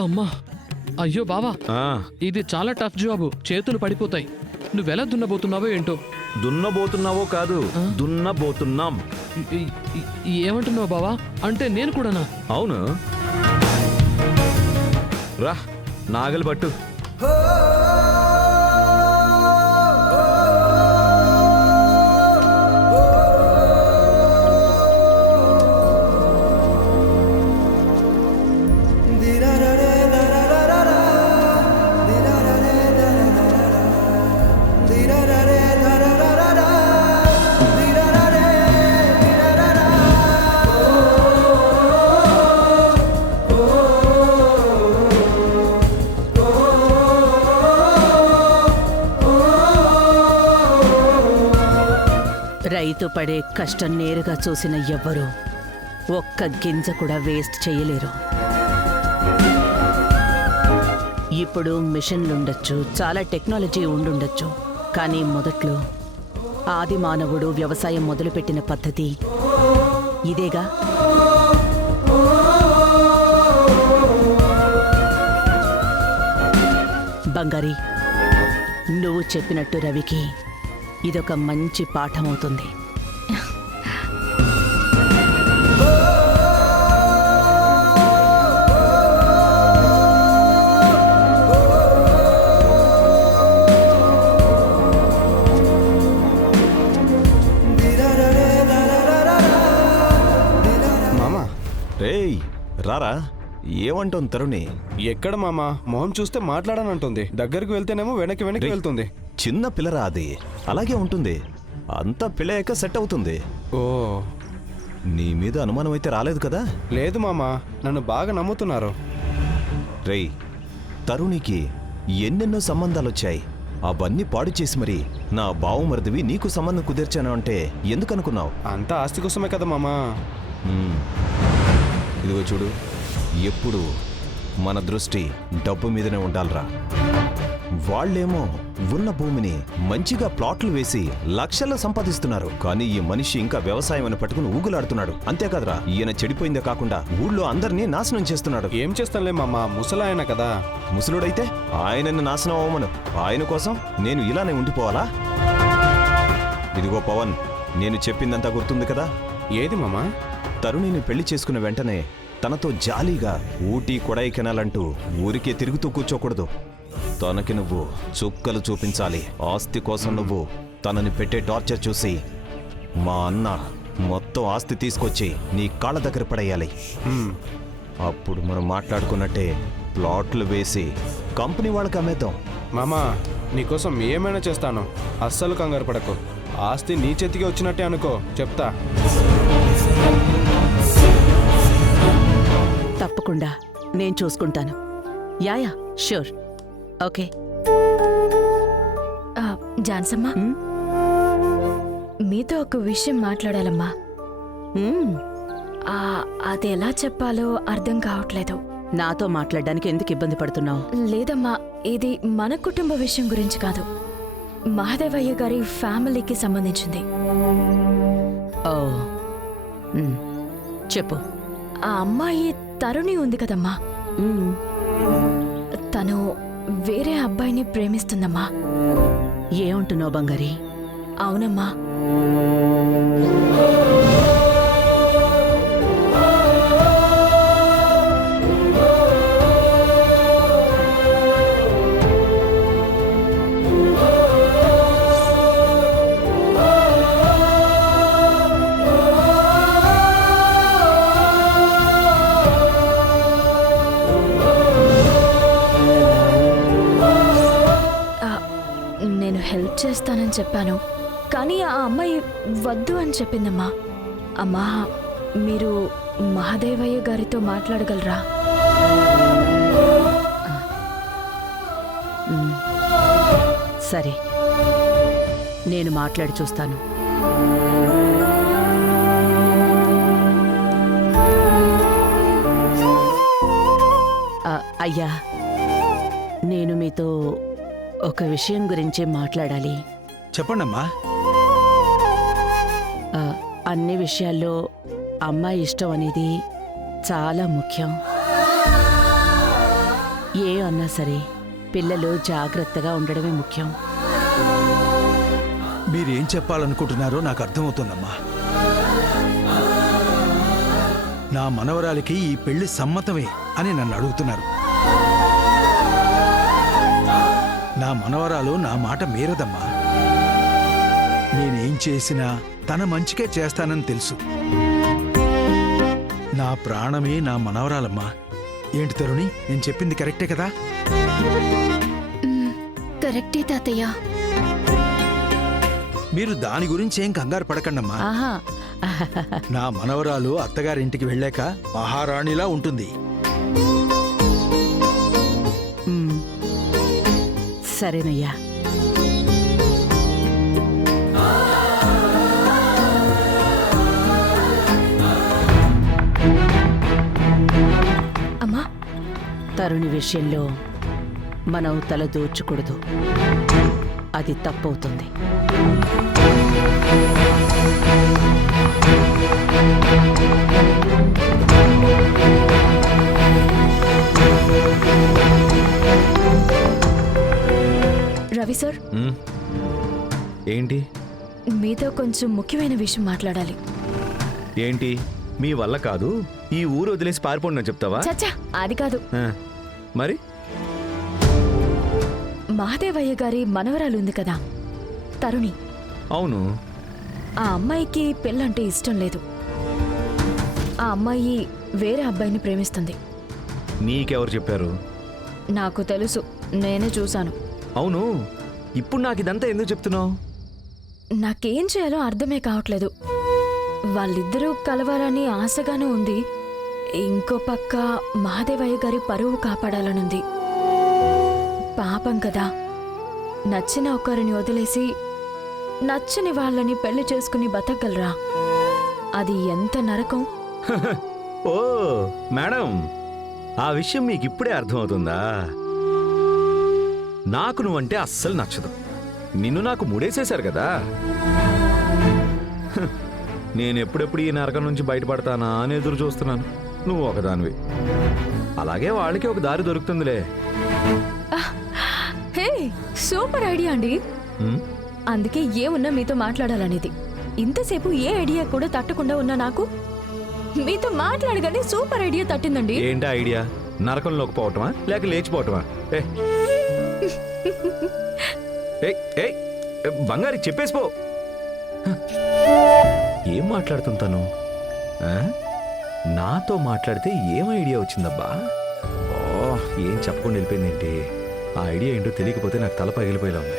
అమ్మా, అయ్యో బావా, ఇది చాలా టఫ్ జాబు, చేతులు పడిపోతాయి. నువ్వెలా దున్నబోతున్నావో ఏంటో. దున్నబోతున్నావో కాదు, దున్నబోతున్నాం. ఏమంటున్నావు బావా? అంటే నేను కూడానా? అవును, రా నాగలి పట్టు. రైతు పడే కష్టం నేరుగా చూసిన ఎవ్వరూ ఒక్క గింజ కూడా వేస్ట్ చేయలేరు. ఇప్పుడు మిషన్లుండొచ్చు, చాలా టెక్నాలజీ ఉండుండొచ్చు, కానీ మొదట్లో ఆది మానవుడు వ్యవసాయం మొదలుపెట్టిన పద్ధతి ఇదేగా. బంగారి, నువ్వు చెప్పినట్టు రవికి ఇదొక మంచి పాఠమవుతుంది. మామా, రేయ్ రారా. ఏమంటుంది తరుణి? ఎక్కడ మామా, మొహం చూస్తే మాట్లాడనంటుంది, దగ్గరకు వెళ్తేనేమో వెనక్కి వెళ్తుంది. చిన్న పిల్లరా అది, అలాగే ఉంటుంది. అంతా పిల్లయ్యాక సెట్ అవుతుంది. ఓ, నీ మీద అనుమానం అయితే రాలేదు కదా? లేదు మామా, నన్ను బాగా నమ్ముతున్నారు. రేయ్, తరుణికి ఎన్నెన్నో సంబంధాలొచ్చాయి. అవన్నీ పాడు చేసి మరి నా బావుమరిదివి నీకు సంబంధం కుదిర్చాను అంటే ఎందుకనుకున్నావు? అంతా ఆస్తి కోసమే కదా మామా. ఇదిగో చూడు, ఎప్పుడు మన దృష్టి డబ్బు మీదనే ఉండాలిరా. వాళ్ళేమో ఉన్న భూమిని మంచిగా ప్లాట్లు వేసి లక్షల్లో సంపాదిస్తున్నారు, కానీ ఈ మనిషి ఇంకా వ్యవసాయం అని పట్టుకుని ఊగులాడుతున్నాడు. అంతేకాదురా, ఈయన చెడిపోయిందే కాకుండా ఊళ్ళో అందరినీ నాశనం చేస్తున్నాడు. ఏం చేస్తానులే మామా, ముసలాయన కదా. ముసలుడైతే ఆయనను నాశనం అవ్వమను. ఆయన కోసం నేను ఇలానే ఉండిపోవాలా? ఇదిగో పవన్, నేను చెప్పిందంతా గుర్తుంది కదా? ఏది మామా? తరుణిని పెళ్లి చేసుకున్న వెంటనే తనతో జాలీగా ఊటీ కొడైకెనాలంటూ ఊరికే తిరుగుతూ కూర్చోకూడదు. తనకి నువ్వు చుక్కలు చూపించాలి. ఆస్తి కోసం నువ్వు తనని పెట్టే టార్చర్ చూసి మా అన్న మొత్తం ఆస్తి తీసుకొచ్చి నీ కాళ్ళ దగ్గర పడేయాలి. అప్పుడు మనం మాట్లాడుకున్నట్టే ప్లాట్లు వేసి కంపెనీ వాళ్ళకి అమ్మేద్దాం. మామా, నీకోసం ఏమైనా చేస్తాను, అస్సలు కంగారు పడకు. ఆస్తి నీ చేతికి వచ్చినట్టే అనుకో, చెప్తా. తప్పకుండా నేను చూసుకుంటాను. యాయా, ష్యూర్. ఓకే. జాన్సమ్మా, మీతో ఒక విషయం మాట్లాడాలమ్మా. అది ఎలా చెప్పాలో అర్థం కావట్లేదు. నాతో మాట్లాడడానికి ఎందుకు ఇబ్బంది పడుతున్నావు? లేదమ్మా, ఇది మన కుటుంబ విషయం గురించి కాదు, మహాదేవయ్య గారి ఫ్యామిలీకి సంబంధించింది. ఓ, చెప్పు. ఆ అమ్మాయి తరుణి ఉంది కదమ్మా, తను వేరే అబ్బాయిని ప్రేమిస్తుందమ్మా. ఏమంటున్నావు బంగారి? అవునమ్మా. నేను హెల్ప్ చేస్తానని చెప్పాను, కానీ ఆ అమ్మాయి వద్దు అని చెప్పిందమ్మా. అమ్మా, మీరు మహాదేవయ్య గారితో మాట్లాడగలరా? సరే, నేను మాట్లాడి చూస్తాను. అయ్యా, నేను మీతో ఒక విషయం గురించి మాట్లాడాలి. చెప్పండమ్మా. అన్ని విషయాల్లో అమ్మాయి ఇష్టం అనేది చాలా ముఖ్యం. ఏ అన్నా సరే పిల్లలు జాగ్రత్తగా ఉండడమే ముఖ్యం. మీరేం చెప్పాలనుకుంటున్నారో నాకు అర్థమవుతుందమ్మా. నా మనవరాలికి ఈ పెళ్లి సమ్మతమే అని నన్ను అడుగుతున్నారు. నా మనవరాలు నా మాట మీరదమ్మా. నేనేం చేసినా తన మంచికే చేస్తానని తెలుసు. నా ప్రాణమే నా మనవరాలమ్మా. ఏంటి తరుణి, నేను చెప్పింది కరెక్టే కదా? కరెక్టే తాతయ్య. మీరు దాని గురించి ఏం కంగారు పడకండమ్మా. ఆహా నా మనవరాలు అత్తగారింటికి వెళ్ళాక మహారాణిలా ఉంటుంది. ఉమ్, సరేనయ్యా. అమ్మా, తరుణి విషయంలో మనం తల దూర్చకూడదు. అది తప్పవుతుంది. రవి సార్, ఏంటి మీతో కొంచెం ముఖ్యమైన విషయం మాట్లాడాలి. ఏంటి మీ వల్ల కాదు, ఈ ఊరు వదిలేసి పారిపోండి అని చెప్తావా? చచ్చా, అది కాదు. ఆ, మరి మహాదేవయ్య గారి మనవరాలు ఉంది కదా, తరుణి. అవును. ఆ అమ్మాయికి పెళ్ళంటే ఇష్టం లేదు. ఆ అమ్మాయి వేరే అబ్బాయిని ప్రేమిస్తుంది. నీకెవరు చెప్పారు? నాకు తెలుసు, నేనే చూశాను. అవును, ఇప్పుడు నాకు ఇదంతా ఎందుకు చెప్తున్నావు? నాకేం చేయాలో అర్థమే కావట్లేదు. వాళ్ళిద్దరూ కలవాలని ఆశగానే ఉంది. ఇంకో పక్క మహాదేవయ్య గారి పరువు కాపాడాలనుంది. పాపం కదా, నచ్చిన ఒకరిని వదిలేసి నచ్చని వాళ్ళని పెళ్లి చేసుకుని బతకగలరా? అది ఎంత నరకం. ఓ మేడం, ఆ విషయం మీకు ఇప్పుడే అర్థమవుతుందా? నాకు నువ్వంటే అస్సలు నచ్చదు. నిన్ను నాకు ముడేసేశారు కదా. నేను ఎప్పుడెప్పుడు ఈ నరకం నుంచి బయటపడతానా అని ఎదురు చూస్తున్నాను. నువ్వు ఒకదానివి. అలాగే వాళ్ళకి ఒక దారి దొరుకుతుందిలే. హే, సూపర్ ఐడియా అండి. ఉమ్, అందుకే ఏమున్నా మీతో మాట్లాడాలనేది. ఇంతసేపు ఏ ఐడియా కూడా తట్టకుండా ఉన్నా నాకు మీతో మాట్లాడగానే సూపర్ ఐడియా తట్టిందండి. ఏంటా ఐడియా? నరకంలోకి పోవటమా లేక లేచిపోవటమా? బంగారి చెప్పేసిపో. ఏం మాట్లాడుతుంటాను? నాతో మాట్లాడితే ఏం ఐడియా వచ్చిందబ్బా? ఓ, ఏం చెప్పకుండా వెళ్ళిపోయిందేంటి? ఆ ఐడియా ఏంటో తెలియకపోతే నాకు తల పగిలిపోయేలా ఉంది.